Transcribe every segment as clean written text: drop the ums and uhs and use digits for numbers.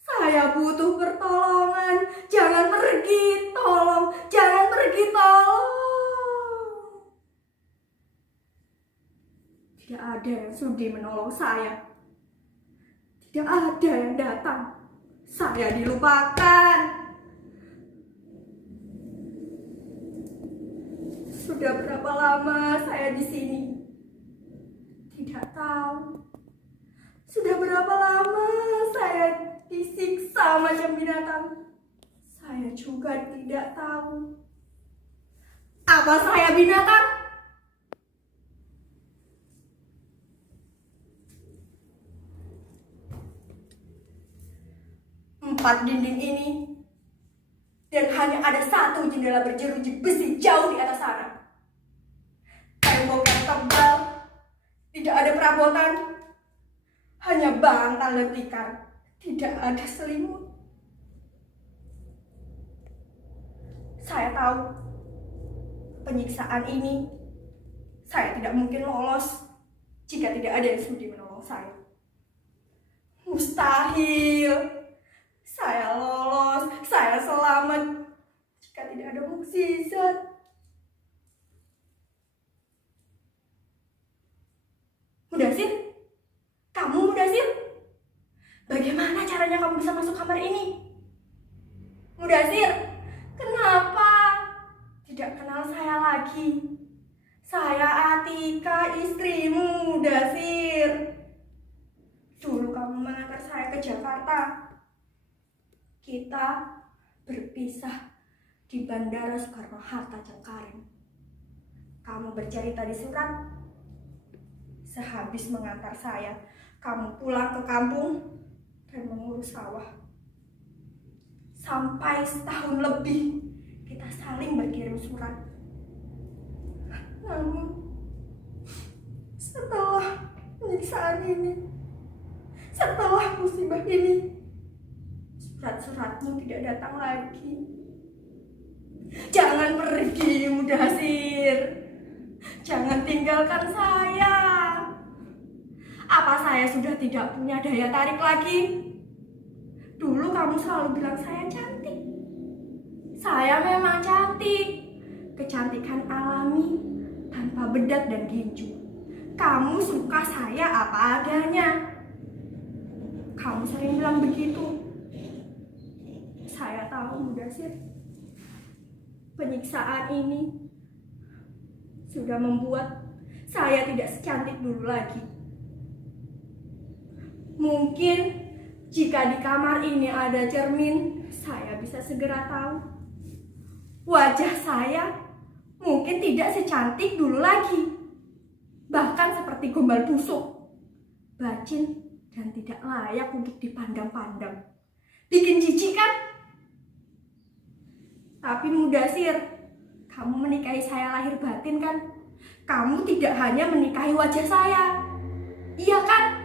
Saya butuh pertolongan. Jangan pergi, tolong. Jangan pergi, tolong. Tidak ada yang sudi menolong saya. Tidak ada yang datang. Saya dilupakan. Sudah berapa lama saya di sini? Tidak tahu. Sudah berapa lama saya disiksa macam binatang? Saya juga tidak tahu. Apa saya binatang? Empat dinding ini, dan hanya ada satu jendela berjeruji besi jauh di atas sana. Tembok yang tebal, tidak ada perabotan, hanya bantal dan tikar, tidak ada selimut. Saya tahu penyiksaan ini saya tidak mungkin lolos jika tidak ada yang sudi menolong saya. Mustahil saya lolos, saya selamat jika tidak ada mukjizat. Mudasir, kamu Mudasir, bagaimana caranya kamu bisa masuk kamar ini? Mudasir, kenapa tidak kenal saya lagi? Saya Atika, istrimu, Mudasir. Dulu kamu mengantar saya ke Jakarta. Kita berpisah di Bandara Soekarno-Hatta, Cengkareng. Kamu bercerita di surat. Sehabis mengantar saya, kamu pulang ke kampung dan mengurus sawah. Sampai setahun lebih kita saling berkirim surat. Namun setelah penyiksaan ini, setelah musibah ini, surat-suratmu tidak datang lagi. Jangan pergi, Mudasir. Jangan tinggalkan saya. Apa saya sudah tidak punya daya tarik lagi? Dulu kamu selalu bilang saya cantik. Saya memang cantik. Kecantikan alami, tanpa bedak dan ginju. Kamu suka saya apa adanya. Kamu sering bilang begitu. Saya tahu, Mudasir. Penyiksaan ini sudah membuat saya tidak secantik dulu lagi. Mungkin jika di kamar ini ada cermin, saya bisa segera tahu. Wajah saya mungkin tidak secantik dulu lagi. Bahkan seperti gombal busuk, bacin dan tidak layak untuk dipandang-pandang. Bikin jijik kan? Tapi Mudasir, kamu menikahi saya lahir batin kan? Kamu tidak hanya menikahi wajah saya. Iya kan?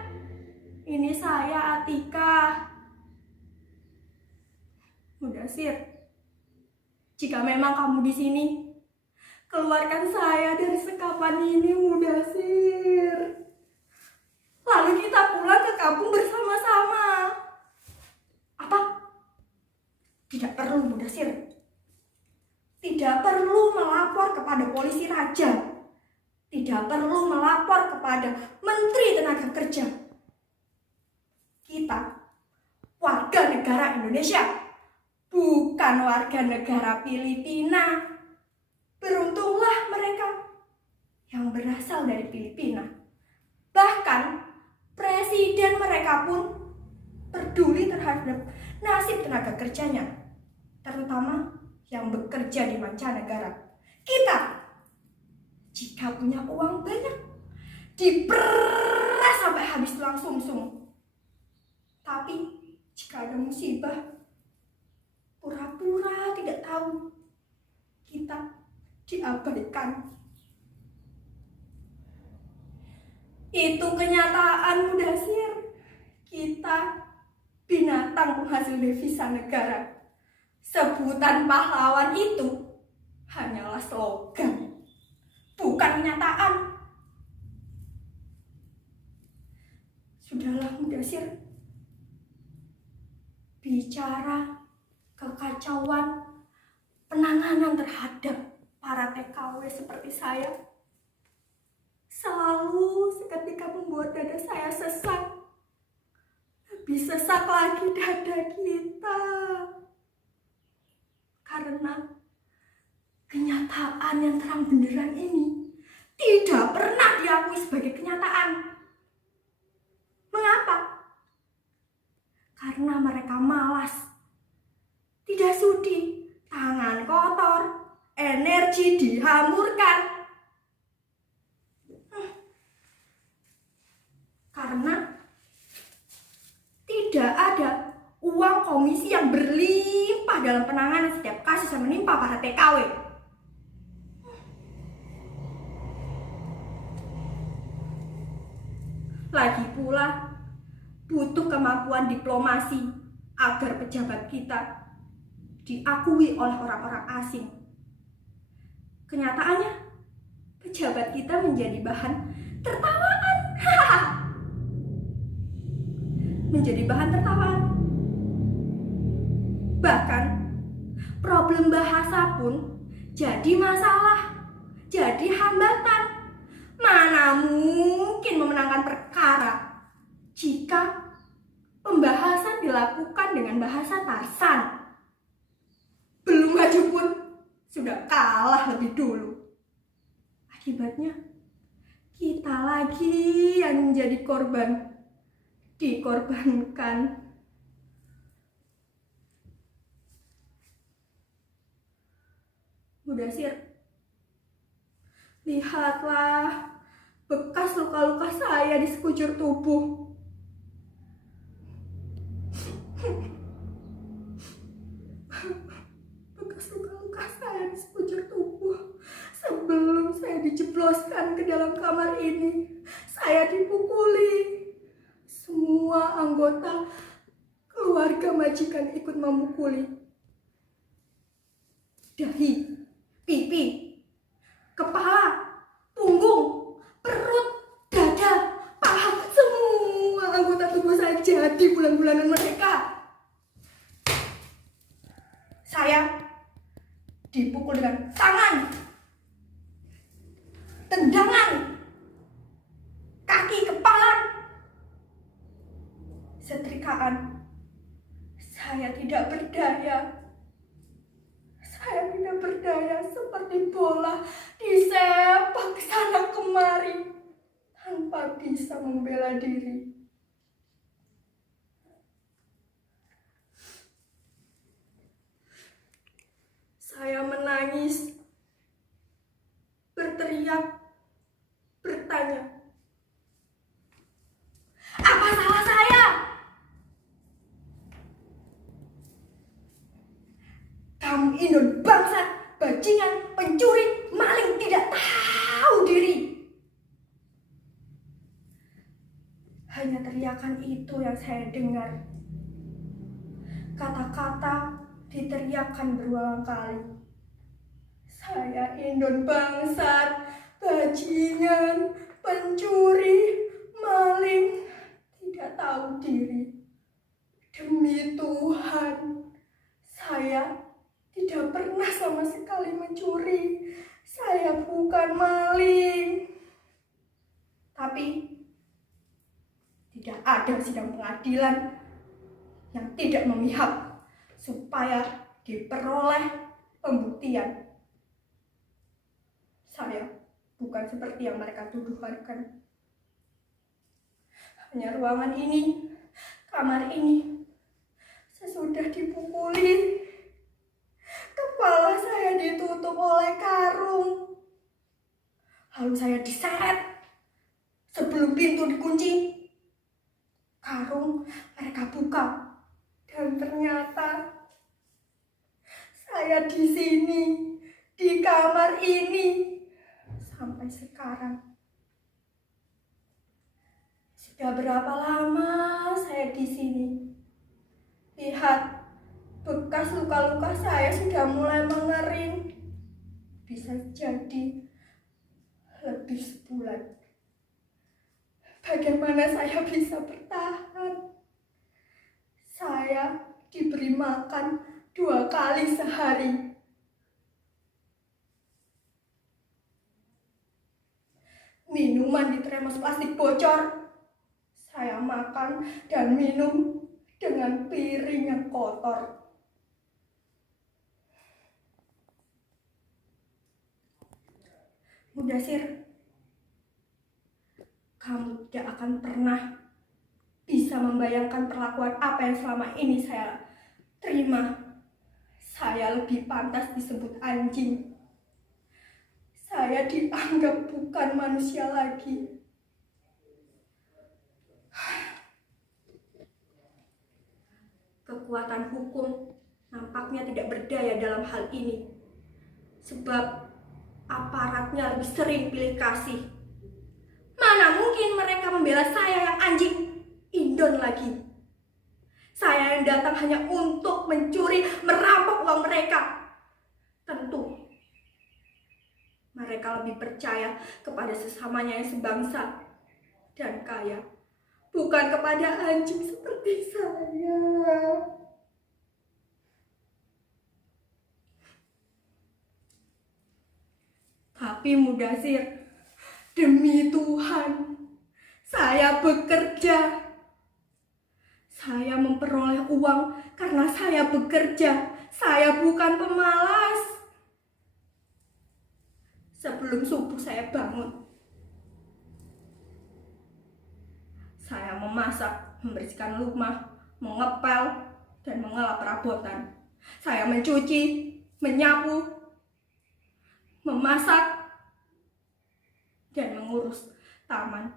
Ini saya Atika. Mudasir, jika memang kamu di sini, keluarkan saya dari sekapan ini, Mudasir. Lalu kita pulang ke kampung bersama-sama. Apa? Tidak perlu, Mudasir. Tidak perlu melapor kepada polisi raja. Tidak perlu melapor kepada Menteri Tenaga Kerja. Kita warga negara Indonesia, bukan warga negara Filipina. Beruntunglah mereka yang berasal dari Filipina. Bahkan presiden mereka pun peduli terhadap nasib tenaga kerjanya, terutama yang bekerja di mancanegara. Kita, jika punya uang banyak, diperas sampai habis tulang sumsum. Tapi jika ada musibah, pura-pura tidak tahu. Kita diabaikan. Itu kenyataan, Mudasir. Kita binatang penghasil devisa negara. Sebutan pahlawan itu hanyalah slogan, bukan kenyataan. Sudahlah, Mudasir. bicara kekacauan penanganan terhadap para TKW seperti saya selalu seketika membuat dada saya sesak. Lebih sesak lagi dada kita. Karena kenyataan yang terang benderang ini tidak pernah diakui sebagai kenyataan. Mengapa? Karena mereka malas, tidak sudi, tangan kotor, energi dihamurkan. Karena tidak ada uang komisi yang berlimpah dalam penanganan setiap kasus yang menimpa para TKW. Lagi pula, butuh kemampuan diplomasi agar pejabat kita diakui oleh orang-orang asing. Kenyataannya, pejabat kita menjadi bahan tertawaan. Menjadi bahan tertawaan. Bahkan, problem bahasa pun jadi masalah, jadi hambatan. Mana mungkin memenangkan perkara jika pembahasan dilakukan dengan bahasa Tarsan. Belum maju pun sudah kalah lebih dulu. Akibatnya kita lagi yang menjadi korban, dikorbankan. Mudasir, lihatlah bekas luka-luka saya di sekujur tubuh. Bekas luka-luka saya di sekujur tubuh. Sebelum saya dijebloskan ke dalam kamar ini, saya dipukuli. Semua anggota keluarga majikan ikut memukuli. Dahi, pipi, kepala, punggung, perut, dada, paha, semua anggota tubuh saya jadi bulan-bulanan mereka. Saya dipukul dengan tangan, tendangan, kaki, kepala, setrikaan. Saya tidak berdaya. Saya tidak berdaya, seperti bola disepak sana kemari tanpa bisa membela diri. Saya menangis, berteriak, bertanya, apa salah saya? Kamu Indon bangsat, bajingan, pencuri, maling, tidak tahu diri. Hanya teriakan itu yang saya dengar. Kata-kata diteriakan berulang kali. Saya Indon bangsat, bajingan, pencuri, maling, tidak tahu diri. Demi Tuhan, saya tidak pernah sama sekali mencuri. Saya bukan maling. Tapi tidak ada sidang pengadilan yang tidak memihak supaya diperoleh pembuktian. Saya bukan seperti yang mereka tuduhkan. Hanya ruangan ini, kamar ini, sesudah dipukuli, kepala saya ditutup oleh karung. Lalu saya diseret. Sebelum pintu dikunci, karung mereka buka. Dan ternyata saya di sini, di kamar ini, sampai sekarang. Sudah berapa lama saya di sini? Lihat, bekas luka-luka saya sudah mulai mengering. Bisa jadi lebih sebulan. Bagaimana saya bisa bertahan? Saya diberi makan 2 kali sehari. Minuman di termos plastik bocor. Saya makan dan minum dengan piring yang kotor. Mudasir, kamu tidak akan pernah bisa membayangkan perlakuan apa yang selama ini saya terima. Saya lebih pantas disebut anjing. Saya dianggap bukan manusia lagi. Kekuatan hukum nampaknya tidak berdaya dalam hal ini, sebab aparatnya lebih sering pilih kasih. Mana mungkin mereka membela saya yang anjing Indon lagi. Saya yang datang hanya untuk mencuri, merampok uang mereka. Tentu mereka lebih percaya kepada sesamanya yang sebangsa dan kaya, bukan kepada anjing seperti saya. Tapi Mudasir, demi Tuhan, saya bekerja. Saya memperoleh uang karena saya bekerja. Saya bukan pemalas. Sebelum subuh saya bangun. Saya memasak, membersihkan rumah, mengepel, dan mengelap perabotan. Saya mencuci, menyapu, memasak, dan mengurus taman.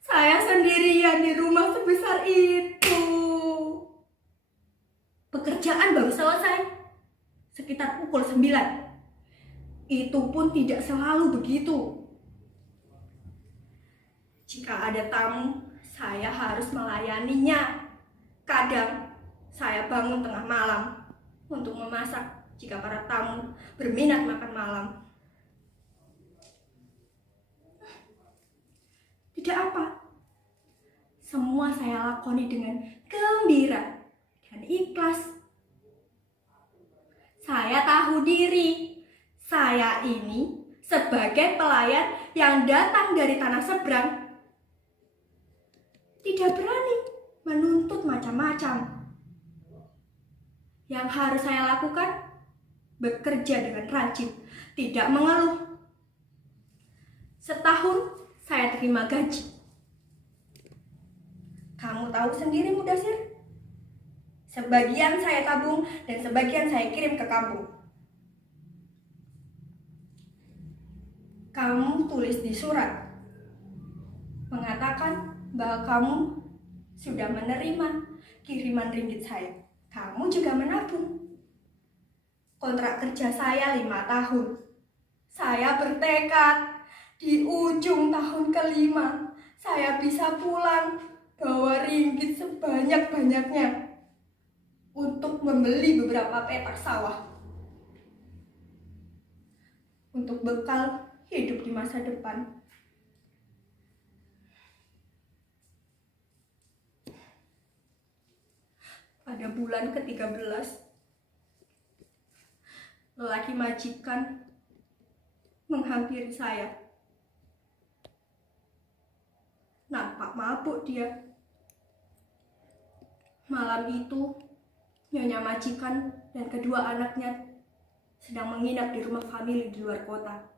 Saya sendirian di rumah sebesar itu. Pekerjaan baru selesai sekitar pukul 9. Itu pun tidak selalu begitu. Jika ada tamu, saya harus melayaninya. Kadang saya bangun tengah malam untuk memasak jika para tamu berminat makan malam. Tidak apa. Semua saya lakoni dengan gembira dan ikhlas. Saya tahu diri. Saya ini sebagai pelayan yang datang dari tanah seberang tidak berani menuntut macam-macam. Yang harus saya lakukan, bekerja dengan rajin, tidak mengeluh. Setahun saya terima gaji. Kamu tahu sendiri Mudasir, sebagian saya tabung dan sebagian saya kirim ke kampung. Kamu tulis di surat mengatakan bahwa kamu sudah menerima kiriman ringgit saya. Kamu juga menabung. Kontrak kerja saya 5 tahun. Saya bertekad di ujung tahun kelima saya bisa pulang bawa ringgit sebanyak-banyaknya untuk membeli beberapa petak sawah untuk bekal hidup di masa depan. Pada bulan ke-13, lelaki majikan menghampiri saya. Nampak mabuk dia. Malam itu, nyonya majikan dan kedua anaknya sedang menginap di rumah famili di luar kota.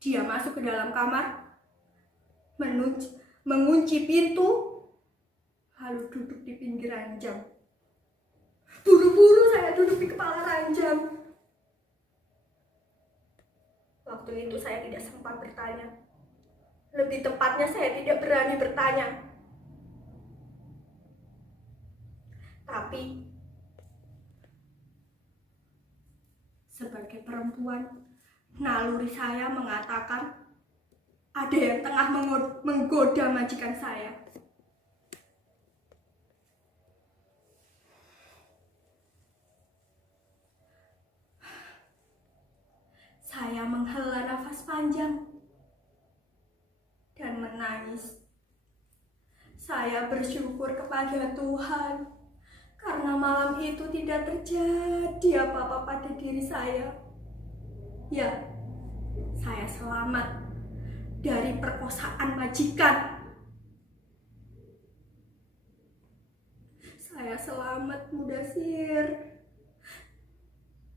Dia masuk ke dalam kamar, mengunci pintu, lalu duduk di pinggir ranjang. Buru-buru saya duduk di kepala ranjang. Waktu itu saya tidak sempat bertanya. Lebih tepatnya saya tidak berani bertanya. Tapi sebagai perempuan, naluri saya mengatakan ada yang tengah menggoda majikan saya. Saya menghela nafas panjang dan menangis. Saya bersyukur kepada Tuhan karena malam itu tidak terjadi apa-apa pada diri saya. Ya, saya selamat dari perkosaan majikan. Saya selamat, Mudasir.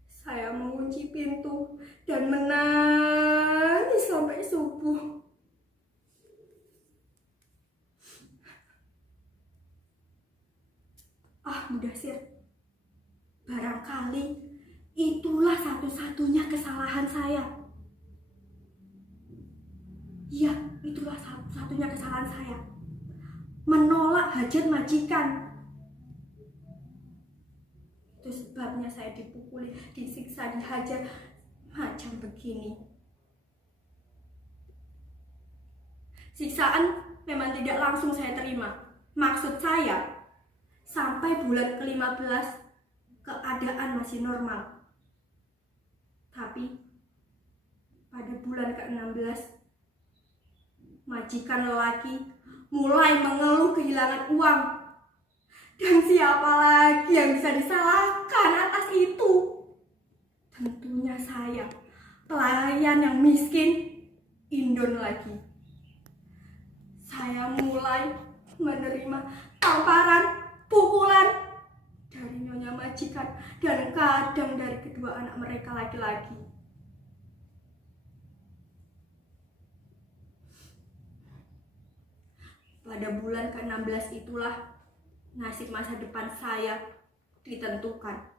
Saya mengunci pintu dan menangis sampai subuh. Mudasir, barangkali itulah satu-satunya kesalahan saya. Iya, itulah satu-satunya kesalahan saya. Menolak hajat majikan. Itu sebabnya saya dipukuli, disiksa, dihajar macam begini. Siksaan memang tidak langsung saya terima. Maksud saya, sampai bulan ke-15 keadaan masih normal. Tapi pada bulan ke-16 majikan lelaki mulai mengeluh kehilangan uang. Dan siapa lagi yang bisa disalahkan atas itu? Tentunya saya, pelayan yang miskin, Indon lagi. Saya mulai menerima tamparan, pukulan dari nyonya majikan dan kadang dari kedua anak mereka laki-laki. Pada bulan ke-16 itulah nasib masa depan saya ditentukan.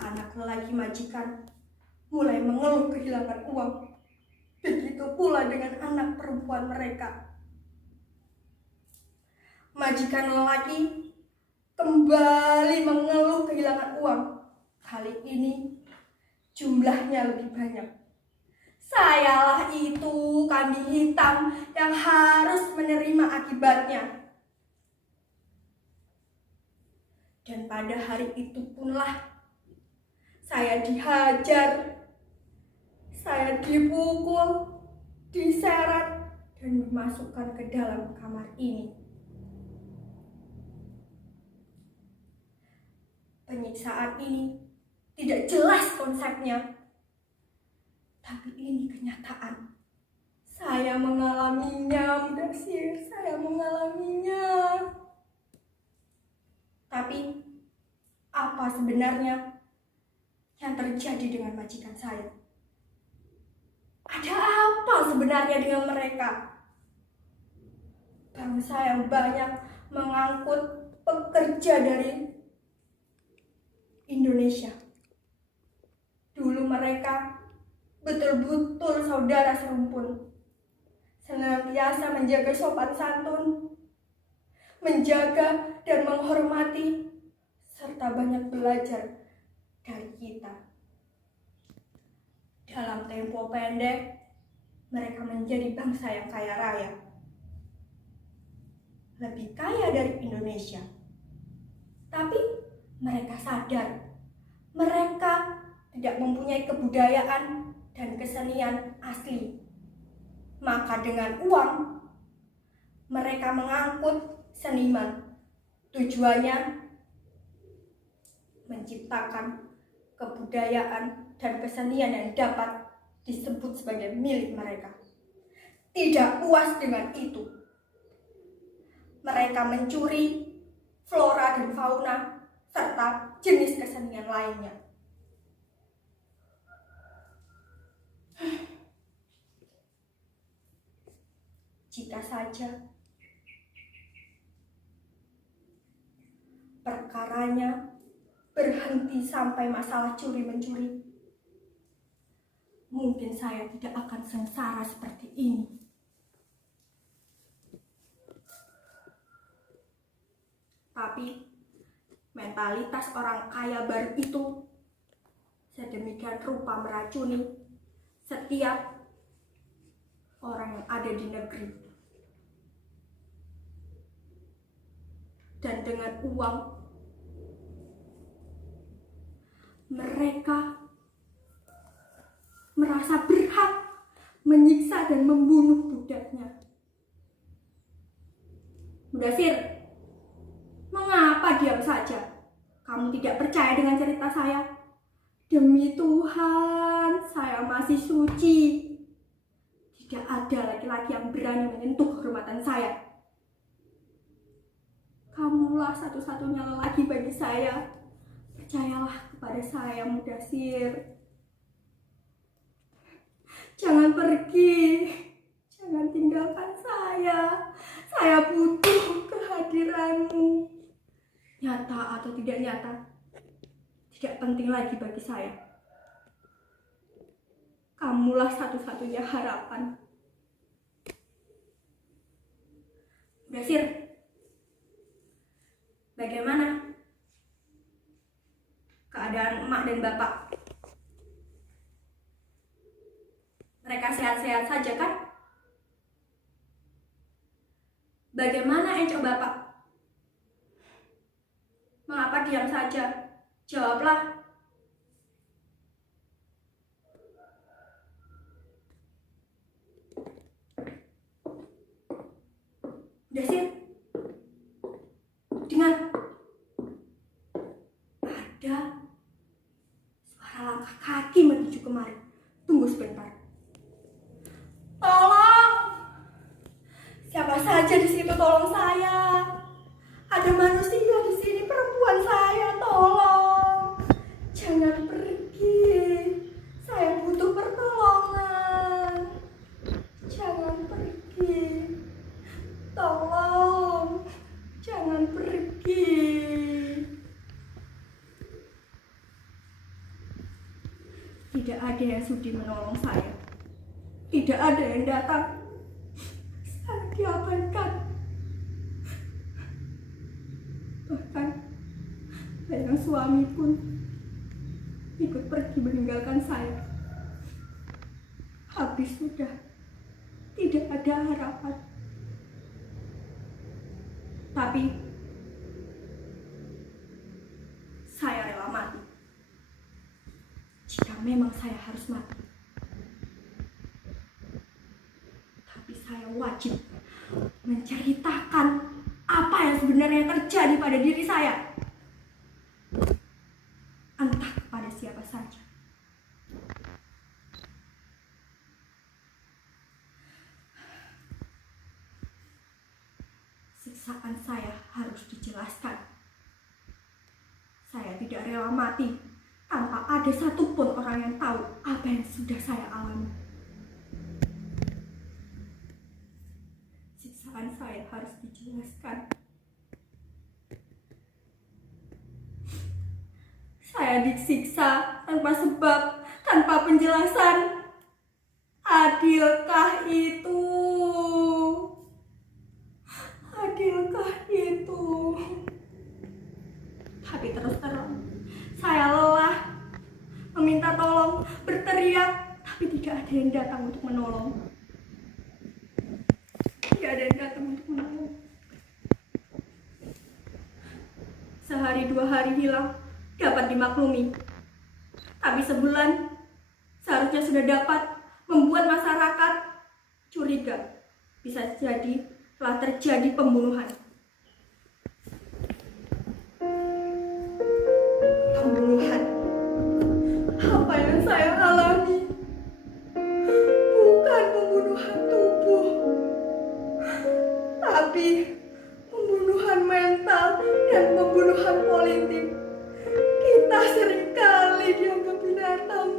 Anak lelaki majikan mulai mengeluh kehilangan uang. Begitu pula dengan anak perempuan mereka. Majikan lelaki kembali mengeluh kehilangan uang. Kali ini jumlahnya lebih banyak. Sayalah itu kambing hitam yang harus menerima akibatnya. Dan pada hari itu punlah saya dihajar, saya dipukul, diseret, dan dimasukkan ke dalam kamar ini. Penyiksaan ini tidak jelas konsepnya. Tapi ini kenyataan. Saya mengalaminya, Mudasir. Saya mengalaminya. Tapi apa sebenarnya yang terjadi dengan majikan saya? Ada apa sebenarnya dengan mereka? Bangsa yang banyak mengangkut pekerja dari Indonesia. Dulu mereka betul-betul saudara serumpun, senantiasa menjaga sopan santun, menjaga dan menghormati, serta banyak belajar dari kita. Dalam tempo pendek, mereka menjadi bangsa yang kaya raya, lebih kaya dari Indonesia. Tapi mereka sadar, mereka tidak mempunyai kebudayaan dan kesenian asli. Maka dengan uang mereka mengangkut seniman. Tujuannya menciptakan kebudayaan dan kesenian yang dapat disebut sebagai milik mereka. Tidak puas dengan itu, mereka mencuri flora dan fauna serta jenis kesenian lainnya. Jika saja perkaranya berhenti sampai masalah curi-mencuri, mungkin saya tidak akan sengsara seperti ini. Tapi mentalitas orang kaya baru itu sedemikian rupa meracuni setiap orang yang ada di negeri. Dan dengan uang, mereka merasa berhak menyiksa dan membunuh budaknya. Mudasir, mengapa diam saja? Kamu tidak percaya dengan cerita saya? Demi Tuhan, saya masih suci. Tidak ada laki-laki yang berani menyentuh kehormatan saya. Kamulah satu-satunya lelaki bagi saya. Percayalah kepada saya, Mudasir. Jangan pergi. Jangan tinggalkan saya. Saya butuh kehadiranmu. Nyata atau tidak nyata, tidak penting lagi bagi saya. Kamulah satu-satunya harapan. Mudasir, bagaimana keadaan emak dan bapak? Mereka sehat-sehat saja kan? Bagaimana encok bapak? Mengapa diam saja? Jawablah. Mudasir, dengar. Ada suara langkah kaki menuju kemari. Tunggu sebentar. Tolong! Siapa saja di situ, tolong saya. Ada manusia di sini, perempuan saya, tolong. Jangan pergi. Saya butuh pertolongan. Jangan pergi. Tolong. Jangan pergi. Tidak ada yang sudi menolong saya. Tidak ada yang datang. Saya diabaikan. Bahkan sayang suami pun ikut pergi meninggalkan saya. Habis sudah, tidak ada harapan. Tapi saya rela mati. Jika memang saya harus mati, tapi saya wajib menceritakan apa yang sebenarnya terjadi pada diri saya. Entah kepada siapa saja. Siksaan saya harus dijelaskan. Saya tidak rela mati tanpa ada satupun orang yang tahu apa yang sudah saya alami. Siksaan saya harus dijelaskan. Saya disiksa tanpa sebab, tanpa penjelasan. Adilkah itu? Adilkah itu? Tapi terus terang, saya lelah meminta tolong, berteriak, tapi tidak ada yang datang untuk menolong. Tidak ada yang datang untuk menolong. Sehari dua hari hilang, dapat dimaklumi. Tapi sebulan seharusnya sudah dapat membuat masyarakat curiga. Bisa jadi telah terjadi pembunuhan. Pembunuhan. Apa yang saya alami bukan pembunuhan tubuh, tapi pembunuhan mental dan pembunuhan politik. Kita seringkali dianggap binatang,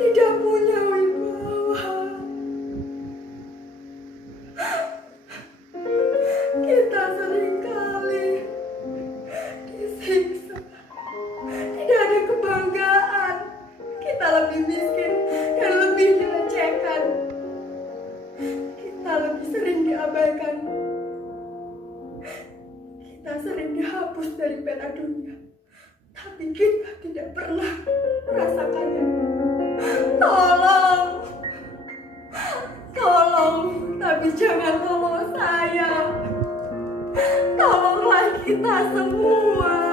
tidak punya wibawa. Kita seringkali disiksa, tidak ada kebanggaan. Kita lebih miskin dan lebih dilecehkan. Kita lebih sering diabaikan. Kita sering dihapus dari peta dunia, tapi kita tidak pernah merasakannya. Tolong, tolong, tapi jangan tolong saya. Tolonglah kita semua.